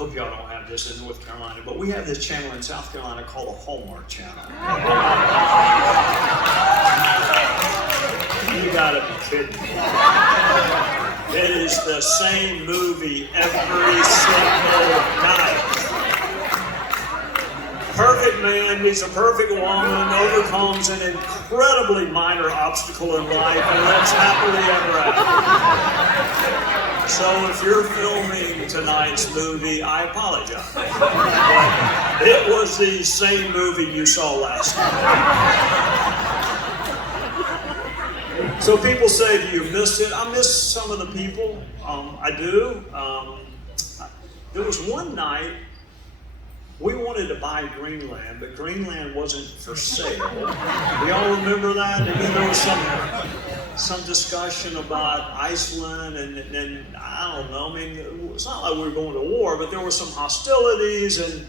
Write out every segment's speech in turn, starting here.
hope y'all don't have this in North Carolina, but we have this channel in South Carolina called a Hallmark channel. You gotta be kidding me. It is the same movie every single night. Perfect man meets a perfect woman, overcomes an incredibly minor obstacle in life, and lives happily ever after. So if you're filming tonight's movie, I apologize. But it was the same movie you saw last night. So people say, do you miss it? I miss some of the people. I do. There was one night, we wanted to buy Greenland, but Greenland wasn't for sale. We all remember that? And then there was some discussion about Iceland, and I don't know, I mean, it's not like we were going to war, but there were some hostilities, and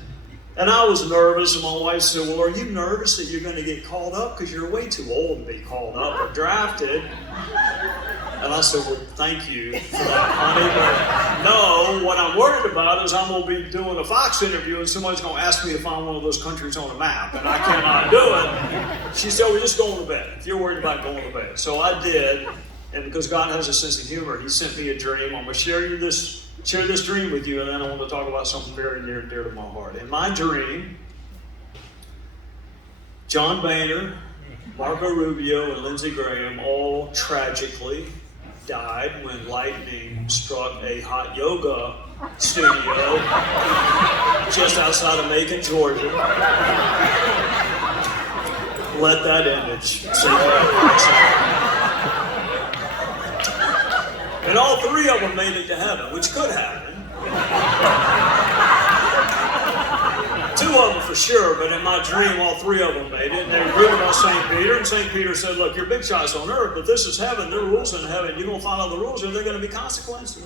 I was nervous, and my wife said, well, are you nervous that you're going to get called up? Because you're way too old to be called up or drafted. And I said, well, thank you for that, honey, but no, what I'm worried about is I'm going to be doing a Fox interview and somebody's going to ask me to find one of those countries on a map, and I cannot do it. She said, well, just go to bed if you're worried about going to bed. So I did, and because God has a sense of humor, he sent me a dream. I'm going to share this dream with you, and then I want to talk about something very near and dear to my heart. In my dream, John Boehner, Marco Rubio, and Lindsey Graham all tragically died when lightning struck a hot yoga studio just outside of Macon, Georgia. Let that image sink in. And all three of them made it to heaven, which could happen. Two of them for sure, but in my dream, all three of them made it. And they agreed about St. Peter, and St. Peter said, look, you're big shots on earth, but this is heaven. There are rules in heaven. You're going to follow the rules, or there are going to be consequences.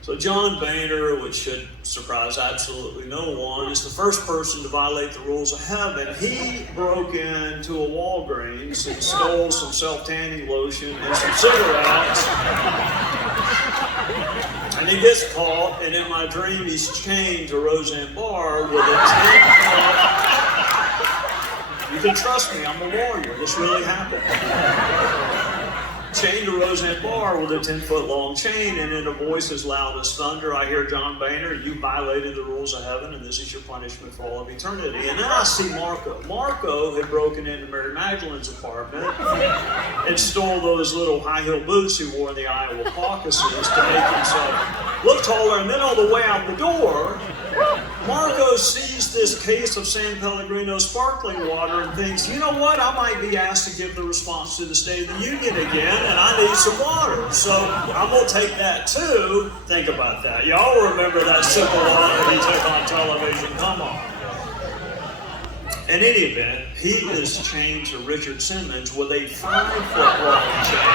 So John Boehner, which should surprise absolutely no one, is the first person to violate the rules of heaven. He broke into a Walgreens and stole some self-tanning lotion and some cigarettes. And he gets caught, and in my dream, he's chained to Roseanne Barr with a 10-foot... You can trust me, I'm a lawyer. This really happened. Chained to Roseanne Barr with a 10-foot long chain, and in a voice as loud as thunder, I hear John Boehner, you violated the rules of heaven, and this is your punishment for all of eternity. And then I see Marco. Marco had broken into Mary Magdalene's apartment and stole those little high-heel boots he wore in the Iowa caucuses to make himself look taller. And then on the way out the door, Marco sees this case of San Pellegrino sparkling water and thinks, you know what, I might be asked to give the response to the State of the Union again, and I need some water. So I'm going to take that too. Think about that. Y'all remember that sip of water he took on television. Come on. In any event, he is chained to Richard Simmons with a 5-foot long chain.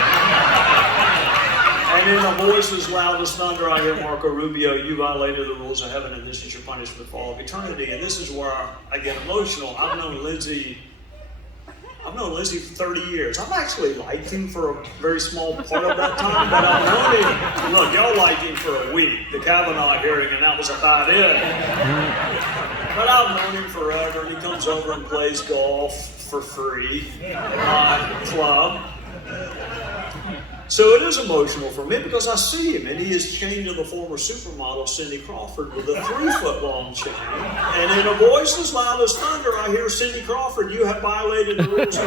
And in a voice as loud as thunder, I hear Marco Rubio, you violated the rules of heaven, and this is your punishment for all of eternity. And this is where I get emotional. I've known Lindsey for 30 years. I've actually liked him for a very small part of that time, but I've known him. Look, y'all liked him for a week, the Kavanaugh hearing, and that was about it. But I've known him forever, and he comes over and plays golf for free at my club. So it is emotional for me because I see him, and he is chained to the former supermodel Cindy Crawford with a 3-foot long chain. And in a voice as loud as thunder, I hear, Cindy Crawford, you have violated the rules of